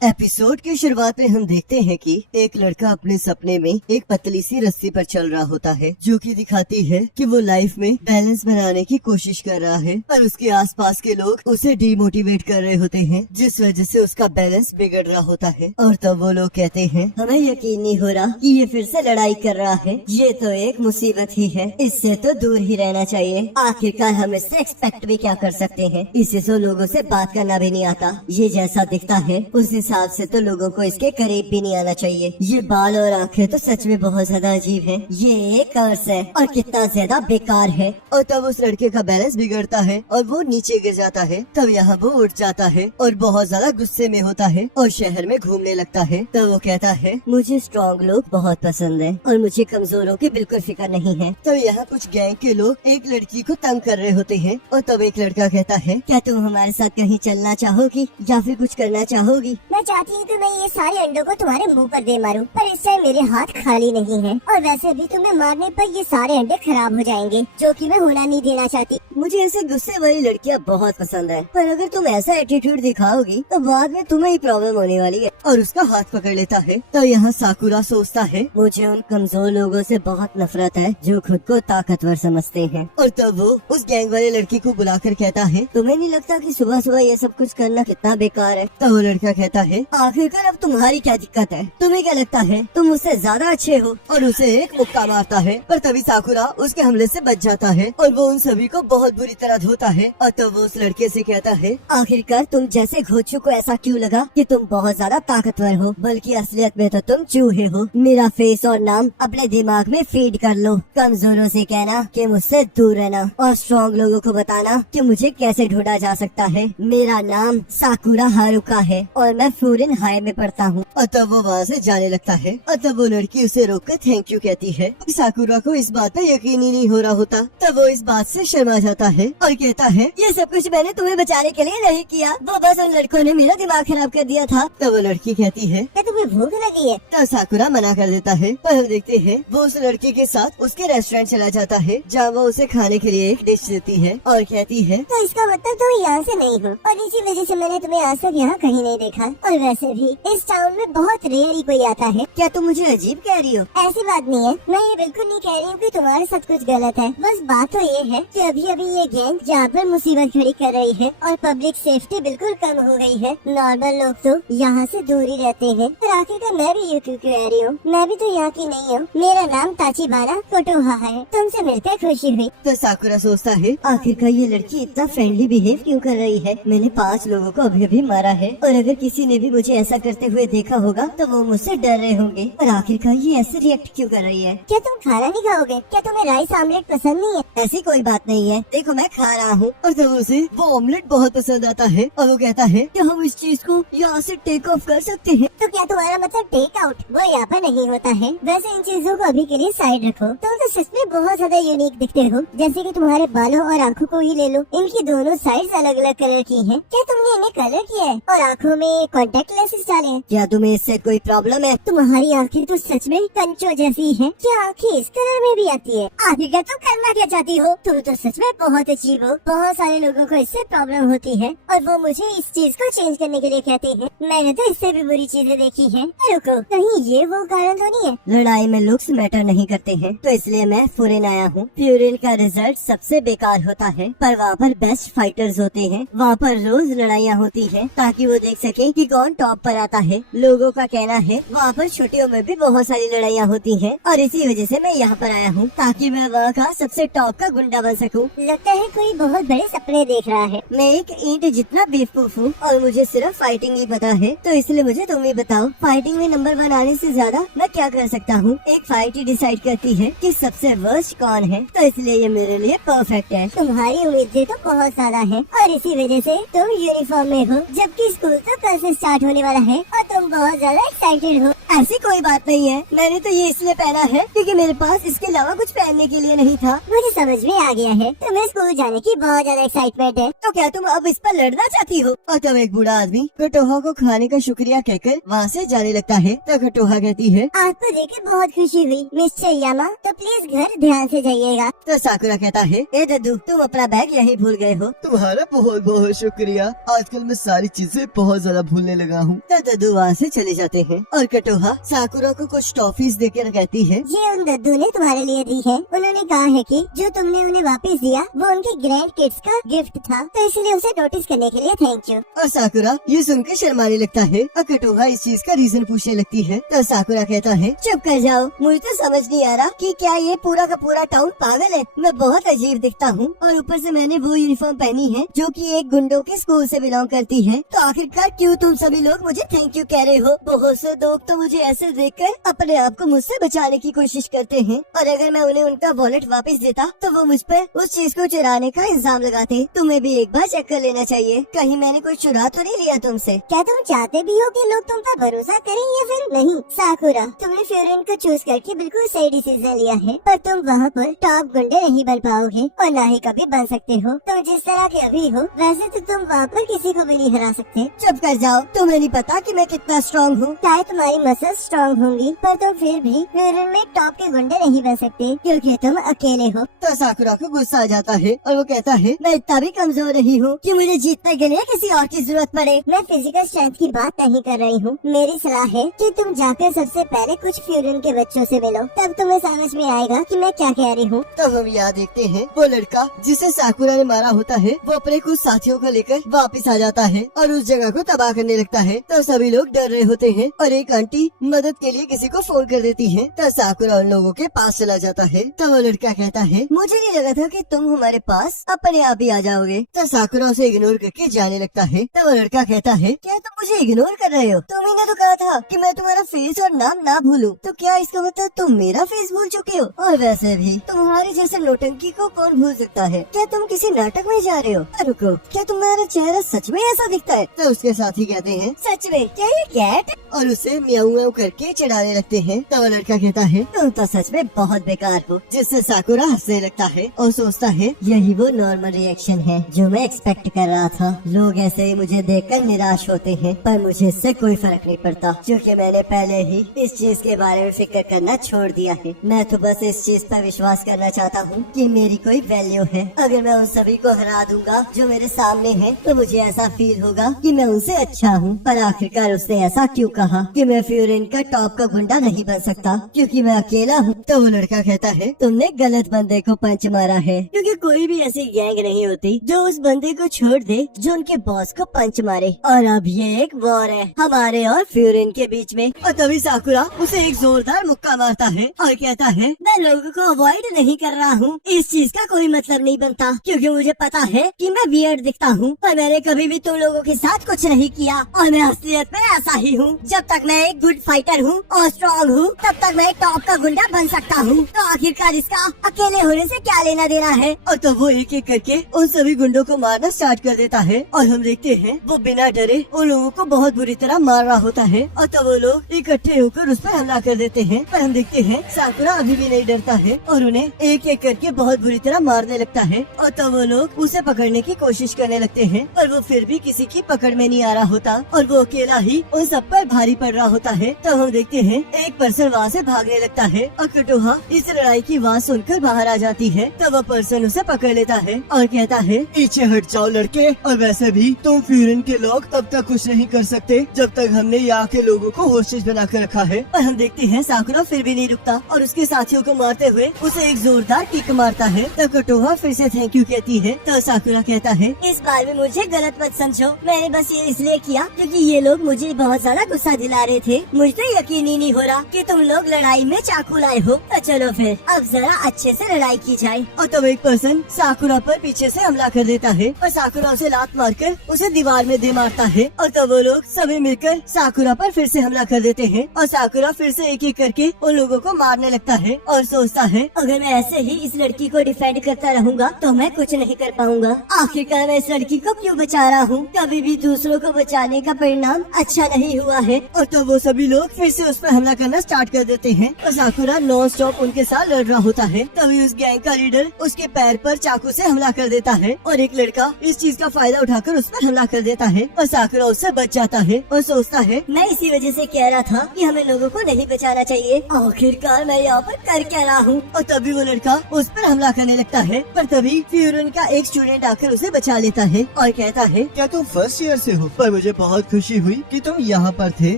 Episode की शुरुआत में हम देखते हैं कि एक लड़का अपने सपने में एक पतली सी रस्सी पर चल रहा होता है, जो कि दिखाती है कि वो लाइफ में बैलेंस बनाने की कोशिश कर रहा है, पर उसके आसपास के लोग उसे डिमोटिवेट कर रहे होते हैं, जिस वजह से उसका बैलेंस बिगड़ रहा होता है। और तब वो लोग कहते हैं, हमें यकीन नहीं हो रहा कि ये फिर से लड़ाई कर रहा है, ये तो एक मुसीबत ही है, इससे तो दूर ही रहना चाहिए। आखिरकार हम इससे एक्सपेक्ट भी क्या कर सकते हैं, इससे तो लोगों से बात करना भी नहीं आता, ये जैसा दिखता है उस हिसाब से तो लोगों को इसके करीब भी नहीं आना चाहिए। ये बाल और आंखें तो सच में बहुत ज्यादा अजीब है, ये एक कर्स है और कितना ज्यादा बेकार है। और तब उस लड़के का बैलेंस बिगड़ता है और वो नीचे गिर जाता है। तब यहाँ वो उठ जाता है और बहुत ज्यादा गुस्से में होता है और शहर में घूमने लगता है। तब वो कहता है, मुझे स्ट्रॉन्ग लोग बहुत पसंद है और मुझे कमजोरों की बिल्कुल फिक्र नहीं है। तो यहाँ कुछ गैंग के लोग एक लड़की को तंग कर रहे होते हैं और तब एक लड़का कहता है, क्या तुम हमारे साथ कहीं चलना चाहोगी या फिर कुछ करना चाहोगी? मैं चाहती हूँ कि मैं ये सारे अंडों को तुम्हारे मुंह पर दे मारूं, पर इस टाइम मेरे हाथ खाली नहीं हैं और वैसे भी तुम्हें मारने पर ये सारे अंडे खराब हो जाएंगे, जो कि मैं होना नहीं देना चाहती। मुझे ऐसे गुस्से वाली लड़कियाँ बहुत पसंद है, पर अगर तुम ऐसा एटीट्यूड दिखाओगी तो बाद में तुम्हें ही प्रॉब्लम होने वाली है। और उसका हाथ पकड़ लेता है। तो यहाँ साकुरा सोचता है, मुझे उन कमजोर लोगों से बहुत नफरत है जो खुद को ताकतवर समझते हैं। और तब वो उस गैंग वाले लड़की को बुलाकर कहता है, तुम्हें नहीं लगता कि सुबह सुबह ये सब कुछ करना कितना बेकार है? तो वो लड़का कहता है, आखिरकार अब तुम्हारी क्या दिक्कत है? तुम्हें क्या लगता है तुम मुझसे ज्यादा अच्छे हो? और उसे एक मुक्का मारता है, पर तभी साकुरा उसके हमले से बच जाता है और वो उन सभी को बहुत बुरी तरह धोता है। और तब वो उस लड़के से कहता है, आखिरकार तुम जैसे घोचू को ऐसा क्यों लगा कि तुम बहुत ज्यादा ताकतवर हो, बल्कि असलियत में तो तुम चूहे हो। मेरा फेस और नाम अपने दिमाग में फीड कर लो। कमजोरों से कहना कि मुझसे दूर रहना और स्ट्रॉन्ग लोगों को बताना कि मुझे कैसे ढूंढा जा सकता है। मेरा नाम साकुरा हारुका है और मैं फ्लोरिन हाई में पढ़ता हूँ। और तब वो वहाँ से जाने लगता है और तब वो लड़की उसे रोककर थैंक यू कहती है। साकुरा को इस बात पर यकीन ही नहीं हो रहा होता। तब वो इस बात से शर्मा जाता है और कहता है, ये सब कुछ मैंने तुम्हें बचाने के लिए नहीं किया, वो बस उन लड़कों ने मेरा दिमाग खराब कर दिया था। तब वो लड़की कहती है, क्या तुम्हें भूख लगी है? तब साकुरा मना कर देता है। पर हम देखते हैं वो उस लड़के के साथ उसके रेस्टोरेंट चला जाता है, जहाँ वो उसे खाने के लिए एक डिश देती है और कहती है, तो इसका मतलब तुम यहाँ से नहीं हो और इसी वजह से मैंने तुम्हें आज तक यहाँ कहीं नहीं देखा। और वैसे भी इस टाउन में बहुत रेयर ही कोई आता है। क्या तुम मुझे अजीब कह रही हो? ऐसी बात नहीं है, मैं ये बिल्कुल नहीं कह रही हूँ कि तुम्हारे साथ कुछ गलत है। बस बात तो ये है कि अभी अभी ये गैंग जहाँ पर मुसीबत खड़ी कर रही है और पब्लिक सेफ्टी बिल्कुल कम हो गई है। नॉर्मल लोग तो यहाँ से दूर ही रहते हैं। पर आखिरकार मैं भी ये क्यों कह रही हूँ, मैं भी तो यहाँ की नहीं हूँ। मेरा नाम ताचिबाना कोटोहा है। तुमसे मिलकर खुशी हुई। तो साकुरा सोचता है, आखिरकार ये लड़की इतना फ्रेंडली बिहेव क्यों कर रही है? मैंने 5 लोगों को अभी अभी मारा है और अगर किसी ने भी मुझे ऐसा करते हुए देखा होगा तो वो मुझसे डर रहे होंगे। और आखिरकार ये ऐसे रिएक्ट क्यों कर रही है? क्या तुम खाना नहीं खाओगे? क्या तुम्हें राइस ऑमलेट पसंद नहीं है? ऐसी कोई बात नहीं है, देखो मैं खा रहा हूँ। और तब उसे वो ऑमलेट बहुत पसंद आता है और वो कहता है कि हम इस चीज को यहाँ से टेक ऑफ कर सकते हैं। तो क्या तुम्हारा मतलब टेक आउट? वो यहाँ पर नहीं होता है। वैसे इन चीजों को अभी के लिए साइड रखो। तुम तो सच में बहुत ज्यादा यूनिक दिखते हो। जैसे कि तुम्हारे बालों और आँखों को ही ले लो, इनकी दोनों साइड्स अलग अलग कलर की हैं। क्या तुमने इन्हें कलर किया है और आँखों में कॉन्टेक्ट लेंसेज डाले हैं? क्या तुम्हें इससे कोई प्रॉब्लम है? तुम्हारी आँखें तो सच में कंचों जैसी हैं। क्या आँखें इस कलर में भी आती है? आखिरकार तुम करना क्या चाहती हो? तुम तो सच में बहुत अजीब हो। बहुत सारे लोगों को इससे प्रॉब्लम होती है और वो मुझे इस चीज को चेंज करने के लिए कहते हैं। मैंने तो इससे भी बुरी चीजें देखी हैं। रुको, कहीं ये वो कारण तो नहीं है? लड़ाई में लुक्स मैटर नहीं करते हैं, तो इसलिए मैं फ्लोरिन आया हूँ। फ्लोरिन का रिजल्ट सबसे बेकार होता है, पर वहाँ पर बेस्ट फाइटर्स होते हैं। वहाँ पर रोज लड़ाइयाँ होती हैं ताकि वो देख सके कि कौन टॉप पर आता है। लोगों का कहना है वहाँ पर छुट्टियों में भी बहुत सारी लड़ाइयाँ होती हैं और इसी वजह से मैं यहाँ पर आया हूँ ताकि मैं वहाँ का सबसे टॉप का गुंडा बन सकूँ। लगता है कोई बहुत बड़े सपने देख रहा है। मैं एक ईंट जितना बेवकूफ हूँ और मुझे सिर्फ फाइटिंग ही पता है, तो इसलिए मुझे तुम ही बताओ, फाइटिंग में नंबर 1 आने से ज्यादा मैं क्या कर सकता हूँ? एक फाइट ही डिसाइड करती है कि सबसे वर्स्ट कौन है, तो इसलिए ये मेरे लिए परफेक्ट है। तुम्हारी उम्मीदें तो बहुत ज्यादा हैं और इसी वजह से तुम यूनिफॉर्म में हो, जबकि स्कूल तो कल से स्टार्ट होने वाला है और तुम तुम बहुत ज्यादा एक्साइटेड हो। ऐसी कोई बात नहीं है, मैंने तो ये इसलिए पहना है क्योंकि मेरे पास इसके अलावा कुछ पहनने के लिए नहीं था। मुझे समझ में आ गया है, तुम्हें स्कूल जाने की बहुत ज्यादा एक्साइटमेंट है। तो क्या तुम अब इस पर लड़ना चाहती हो? और तब एक बूढ़ा आदमी कटोहा को खाने का शुक्रिया कहकर वहाँ से जाने लगता है। तो कटोहा कहती है, आपको देखकर बहुत खुशी हुई मिस्टर यामा, तो प्लीज घर ध्यान से जाइएगा। तो साकुरा कहता है, ए दद्दू तुम अपना बैग यहीं भूल गए हो। तुम्हारा बहुत बहुत शुक्रिया, आजकल मैं सारी चीजें बहुत ज्यादा भूलने लगा हूँ। तो दद्दू वहाँ से चले जाते हैं और कटोहा साकुरा को कुछ टॉफीज देकर कहती है, ये उन दद्दू ने तुम्हारे लिए दी है। उन्होंने कहा है कि जो तुमने उन्हें वापस दिया वो उनके ग्रैंड किड्स का गिफ्ट था, तो इसलिए उसे नोटिस करने के लिए थैंक यू। और साकुरा ये सुनकर शर्माने लगता है और कटोहा इस चीज का रीजन पूछने लगती है। तो साकुरा कहता है, चुप कर जाओ, मुझे तो समझ नहीं आ रहा कि क्या ये पूरा का पूरा टाउन पागल है। मैं बहुत अजीब दिखता हूँ और ऊपर से मैंने वो यूनिफॉर्म पहनी है जो कि एक गुंडों के स्कूल से बिलोंग करती है। तो आखिरकार क्यों तुम सभी लोग मुझे थैंक यू कह रहे हो? बहुत से लोग तो मुझे ऐसे देखकर अपने आप को मुझसे बचाने की कोशिश करते हैं और अगर मैं उन्हें उनका वॉलेट वापस देता तो वो मुझ पर उस चीज को चुराने का इल्जाम लगाते। तुम्हें भी एक बार चेक कर लेना चाहिए, कहीं मैंने कोई चुरा तो नहीं लिया तुमसे। क्या तुम चाहते भी हो कि लोग तुम पर भरोसा करें या फिर नहीं? साकुरा, तुमने फ्यूरिन को चूज करके बिल्कुल सही डिसीजन लिया है, पर तुम वहाँ पर टॉप गुंडे नहीं बन पाओगे और न ही कभी बन सकते हो। तुम जिस तरह के अभी हो वैसे तो तुम वहाँ पर किसी को भी नहीं हरा सकते। चुप कर जाओ, तुम्हें नहीं पता कि मैं कितना स्ट्रॉन्ग हूँ। चाहे तुम्हारी मसल स्ट्रॉन्ग होंगी पर तुम फिर भी फ्यूरिन में टॉप के गुंडे नहीं बन सकते क्योंकि तुम अकेले हो। तो साकुरा को गुस्सा आ जाता है और वो कहता है, मैं इतना भी कमजोर नहीं हूँ कि मुझे जीतने के लिए किसी और की जरूरत पड़े। मैं फिजिकल स्ट्रेंथ की बात नहीं कर रही हूँ। मेरी सलाह है कि तुम जाकर सबसे पहले कुछ फ्यूरिन के बच्चों से मिलो, तब तुम्हें समझ में आएगा कि मैं क्या कह रही हूँ। तब हम यहाँ देखते हैं वो लड़का जिसे साकुरा ने मारा होता है वो अपने कुछ साथियों को लेकर वापस आ जाता है और उस जगह को तबाह करने लगता है। तो सभी लोग डर रहे होते हैं और एक आंटी मदद के लिए किसी को फोन कर देती है। तो साकुरा उन लोगों के पास चला जाता है। तो वो लड़का कहता है, मुझे नहीं लगा था कि तुम हमारे पास अपने आप ही आ जाओगे। तो साकुरा उसे इग्नोर करके जाने लगता है। तो वो लड़का कहता है, क्या तुम मुझे इग्नोर कर रहे हो? तुम ही ने तो कहा था कि मैं तुम्हारा फेस और नाम ना भूलूं, तो क्या इसका मतलब तुम मेरा फेस भूल चुके हो? और वैसे भी तुम्हारे जैसे नौटंकी को कौन भूल सकता है? क्या तुम किसी नाटक में जा रहे हो? रुको, क्या तुम्हारा चेहरा सच में ऐसा दिखता है? तो उसके साथी कहते हैं, सच में क्या ये कैट? और उसे म्याऊ म्याऊ करके चिढ़ाने लगते हैं। तो वो लड़का कहता है, तुम तो सच में बहुत बेकार हो। जिससे साकुरा हंसने लगता है और सोचता है, यही वो नॉर्मल रिएक्शन है जो मैं एक्सपेक्ट कर रहा था। लोग ऐसे ही मुझे देखकर निराश होते हैं पर मुझे इससे कोई फर्क नहीं पड़ता क्योंकि मैंने पहले ही इस चीज के बारे में फिक्र करना छोड़ दिया है। मैं तो बस इस चीज पर विश्वास करना चाहता हूँ कि मेरी कोई वैल्यू है। अगर मैं उन सभी को हरा दूंगा जो मेरे सामने हैं, तो मुझे ऐसा फील होगा कि मैं उनसे अच्छा हूँ। पर आखिरकार उसने ऐसा क्यों कहा कि मैं फ्यूरिन का टॉप का गुंडा नहीं बन सकता क्योंकि मैं अकेला हूँ? तो वो लड़का कहता है, तुमने गलत बंदे को पंच मारा है क्योंकि कोई भी ऐसी गैंग नहीं होती जो उस बंदे को छोड़ दे जो उनके बॉस को पंच मारे। और अब ये एक वॉर है हमारे और फ्यूरिन के बीच में। और तभी साकुरा उसे एक जोरदार मुक्का मारता है और कहता है, मैं लोगों को अवॉइड नहीं कर रहा हूँ, इस चीज का कोई मतलब नहीं बनता क्योंकि मुझे पता है कि मैं वियर्ड दिखता हूँ पर मैंने कभी भी तुम लोगों के साथ कुछ नहीं किया और मैं असलियत में ऐसा ही हूँ। जब तक मैं एक गुड फाइटर हूँ और स्ट्रॉन्ग हूँ तब तक मैं टॉप का गुंडा बन सकता हूँ। तो आखिरकार इसका अकेले होने से क्या लेना देना है? और तो वो एक एक करके उन सभी गुंडों को मारना स्टार्ट कर देता है और हम देखते हैं वो बिना डरे उन लोगों को बहुत बुरी तरह मार रहा होता है। और तो वो लोग इकट्ठे होकर उस पर हमला कर देते हैं पर हम देखते हैं साकुरा अभी भी नहीं डरता है और उन्हें एक एक करके बहुत बुरी तरह मारने लगता है। और तो वो लोग उसे पकड़ने की कोशिश करने लगते हैं पर वो फिर भी किसी की पकड़ में नहीं आ रहा होता और वो अकेला ही उन सब पर भारी पड़ रहा होता है। तो हम देखते हैं एक पर्सन वहाँ से भागने लगता है और कटोहा इस लड़ाई की आवाज सुनकर बाहर आ जाती है। तो वो पर्सन उसे पकड़ लेता है और कहता है, पीछे हट जाओ लड़के, और वैसे भी तुम फ्यूरिन के लोग तब तक कुछ नहीं कर सकते जब तक हमने यहाँ के लोगों को होस्टेज बना कर रखा है। पर हम देखते हैं साकुरा फिर भी नहीं रुकता और उसके साथियों को मारते हुए उसे एक जोरदार किक मारता है। तो कटोहा फिर से थैंक यू कहती है। तो साकुरा कहता है, इस बार में मुझे गलत मत समझो, मैंने बस ये इसलिए किया क्योंकि ये लोग मुझे बहुत ज्यादा गुस्सा दिला रहे थे। मुझे तो यकीन ही नहीं हो रहा कि तुम लोग लड़ाई में चाकू लाए हो। तो चलो फिर अब जरा अच्छे से लड़ाई की जाए। और तब एक पर्सन साकुरा पर पीछे से हमला कर देता है और साकुरा उसे लात मारकर उसे दीवार में दे मारता है। और तब वो लोग सभी मिलकर साकुरा पर फिर से हमला कर देते हैं और साकुरा फिर से एक एक करके उन लोगों को मारने लगता है और सोचता है, अगर मैं ऐसे ही इस लड़की को डिफेंड करता रहूंगा तो मैं कुछ नहीं कर पाऊंगा। आखिरकार मैं इस लड़की को क्यों बचा रहा हूँ? कभी भी दूसरों को बचाने का परिणाम अच्छा नहीं हुआ है और तब वो सभी लोग फिर से उस पर हमला करना स्टार्ट कर देते हैं और साकुरा नॉन स्टॉप उनके साथ लड़ रहा होता है। तभी उस गैंग का लीडर उसके पैर पर चाकू से हमला कर देता है और एक लड़का इस चीज का फायदा उठाकर उस पर हमला कर देता है और साकुरा उससे बच जाता है और सोचता है मैं इसी वजह से कह रहा था कि हमें लोगों को नहीं बचाना चाहिए। आखिरकार मैं यहाँ पर कर क्या रहा हूँ। और तभी वो लड़का उस पर हमला करने लगता है, पर तभी फ्यूरन का एक स्टूडेंट आकर उसे बचा लेता है और कहता है, क्या तुम फर्स्ट ईयर से हो? पर मुझे बहुत खुशी हुई कि तुम यहाँ पर थे।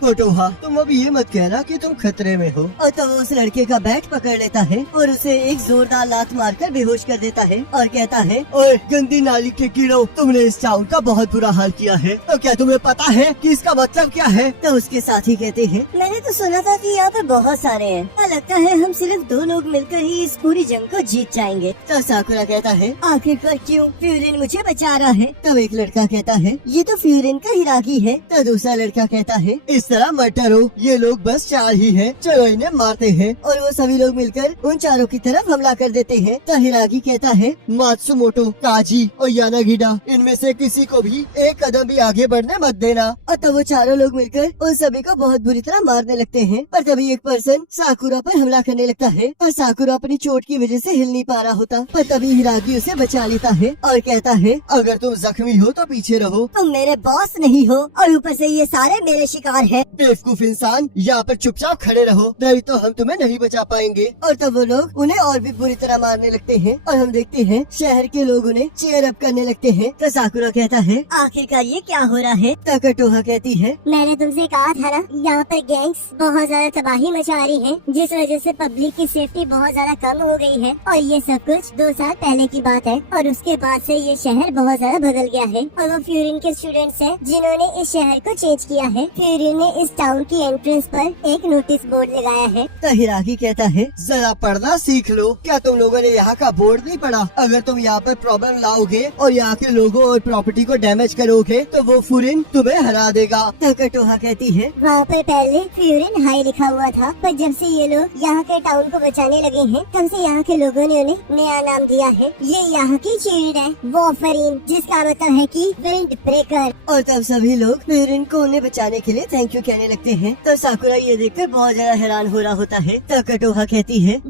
कोटोहा, तुम अब ये मत कहना कि तुम खतरे में हो। और तब वो उस लड़के का बैट पकड़ लेता है और उसे एक जोरदार लात मारकर बेहोश कर देता है और कहता है, ओए गंदी नाली के कीड़ों, तुमने इस टाउन का बहुत बुरा हाल किया है। तो क्या तुम्हें पता है कि इसका मतलब क्या है? तो उसके साथी कहते हैं, मैंने तो सुना था कि यहाँ पर बहुत सारे हैं। और लगता है हम सिर्फ 2 लोग मिलकर ही इस पूरी जंग को जीत जाएंगे। तो साकुरा कहता है, आखिरकार क्यों? फ्यूरिन मुझे बचा रहा है। तब एक लड़का कहता है, ये तो फ्यूरिन का हिरागी है। तो दूसरा लड़का कहता है, इस तरह मत डरो, ये लोग बस 4 ही हैं, चलो इन्हें मारते हैं। और वो सभी लोग मिलकर उन चारों की तरफ हमला कर देते हैं। तो हिरागी कहता है, मात्सुमोटो, काजी और यानागिडा, इनमें से किसी को भी एक कदम भी आगे बढ़ने मत देना। और तब वो चारों लोग मिलकर उन सभी को बहुत बुरी तरह मारने लगते हैं। पर तभी एक पर्सन साकुरा पर हमला करने लगता है और साकुरा अपनी चोट की वजह से हिल नहीं पा रहा होता। पर तभी हिरागी उसे बचा लेता है और कहता है, अगर तुम जख्मी हो तो पीछे रहो। तुम मेरे बॉस नहीं हो और ऊपर से ये सारे मेरे शिकार हैं। बेवकूफ इंसान, यहाँ पर चुपचाप खड़े रहो, नहीं तो हम तुम्हें नहीं बचा पाएंगे। और तब वो लोग उन्हें और भी बुरी तरह मारने लगते हैं और हम देखते हैं शहर के लोग उन्हें चेयर अप करने लगते हैं। तो साकुरा कहता है, आखिरकार ये क्या हो रहा है? तो कटोहा कहती है, मैंने तुमसे कहा था ना, यहाँ पर गैंग्स बहुत ज्यादा तबाही मचा रही हैं, जिस वजह से पब्लिक की सेफ्टी बहुत ज्यादा कम हो गई है। और ये सब कुछ 2 साल पहले की बात है और उसके बाद से ये शहर बहुत ज्यादा बदल गया है। और वो फ्यूरिन के स्टूडेंट्स हैं जिन्होंने इस शहर को चेंज किया है। फ्यूरिन ने इस टाउन की एंट्रेंस पर एक नोटिस बोर्ड लगाया है। तो हिरागी कहता है, जरा पढ़ना सीख लो। क्या तुम लोगों ने यहाँ का बोर्ड नहीं पढ़ा? अगर तुम यहाँ पर प्रॉब्लम लाओगे और यहाँ के लोगों और प्रॉपर्टी को डैमेज करोगे तो वो फ्यूरिन तुम्हें हरा देगा। तो कटोहा कहती है, वहाँ पर पहले फ्यूरिन हाई लिखा हुआ था, पर जब से ये लोग यहाँ के टाउन को बचाने लगे हैं, तब से यहाँ के लोगों ने उन्हें नया नाम दिया है। ये यहाँ की चीड़ है, वॉफरीन, जिसका मतलब है कि विंड ब्रेकर। और तब सभी लोग फ्यूरिन को उन्हें बचाने के लिए थैंक यू कहने लगते हैं। तो साकुरा ये देखकर बहुत ज्यादा हैरान हो रहा होता है। तो कटोहा कहती है,